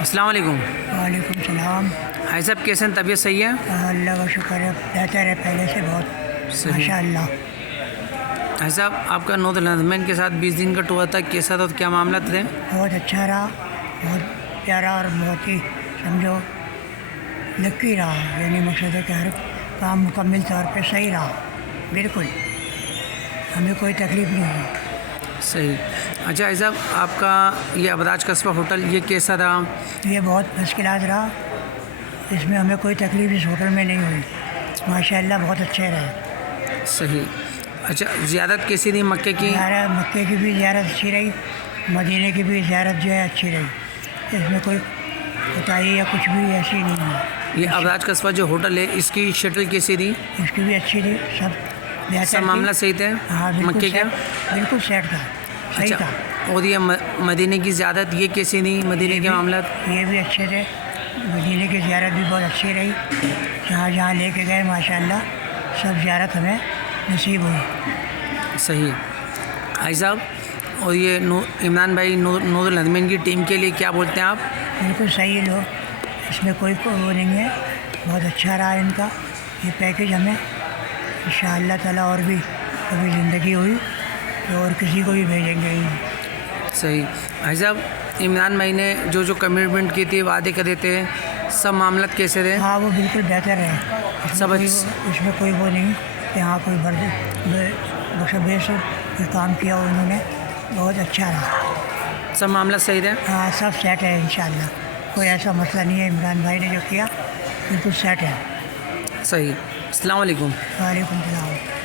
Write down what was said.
السلام علیکم. وعلیکم السلام. حاجی صاحب کیسے ہیں؟ طبیعت صحیح ہے؟ اللہ کا شکر ہے، بہتر ہے پہلے سے بہت، صحیح. ماشاء اللہ. حاجی صاحب آپ کا نارتھ نظمین کے ساتھ 20 دن کا ٹور تھا، کیسا تھا اور کیا معاملات تھے؟ بہت اچھا رہا، بہت پیارا اور بہت ہی سمجھو لکی رہا. یعنی مقصد ہے کہ ہر کام مکمل طور پہ صحیح رہا، بالکل ہمیں کوئی تکلیف نہیں ہوئی. صحیح. اچھا حاجی صاحب آپ کا یہ ابراج قصبہ ہوٹل یہ کیسا رہا؟ یہ بہت فرسٹ کلاس رہا، اس میں ہمیں کوئی تکلیف اس ہوٹل میں نہیں ہوئی، ماشاء اللہ بہت اچھے رہے. صحیح. اچھا زیارت کیسی رہی مکے کی؟ مکے کی بھی زیارت اچھی رہی، مدینے کی بھی زیارت جو ہے اچھی رہی، اس میں کوئی کوتاہی یا کچھ بھی ایسی نہیں ہے. یہ ابراج قصبہ جو ہوٹل ہے اس کی شٹل کیسی رہی؟ اس کی بھی اچھی تھی، سب بہتر سب تھی. معاملہ صحیح تھے ہاں بالکل مکے کا؟ بالکل سیٹ تھا، صحیح اچھا تھا. اور یہ مدینے کی زیارت یہ کیسی رہی؟ مدینے کے معاملات یہ بھی اچھے تھے، مدینے کی زیارت بھی بہت اچھی رہی. جہاں جہاں لے کے گئے ماشاء اللہ سب زیارت ہمیں نصیب ہوئی. صحیح. حاجی صاحب اور یہ عمران بھائی نور النظمین کی ٹیم کے لیے کیا بولتے ہیں آپ؟ بالکل صحیح لوگ، اس میں کوئی وہ نہیں ہے، بہت اچھا رہا ان کا یہ پیکیج. ہمیں انشاء اللہ تعالیٰ اور بھی کبھی زندگی ہوئی تو اور کسی کو بھی بھیجیں گے. صحیح. حاجی صاحب عمران بھائی نے جو کمٹمنٹ کی تھی، وعدے کرے تھے، سب معاملات کیسے رہے؟ ہاں وہ بالکل بہتر ہے، سب اس میں کوئی وہ نہیں کہ ہاں کوئی بے سب کام کیا انہوں نے، بہت اچھا رہا. سب معاملات صحیح رہے؟ ہاں سب سیٹ ہے انشاءاللہ، کوئی ایسا مسئلہ نہیں ہے. عمران بھائی نے جو کیا بالکل سیٹ ہے. صحیح. السلام علیکم. وعلیکم السلام.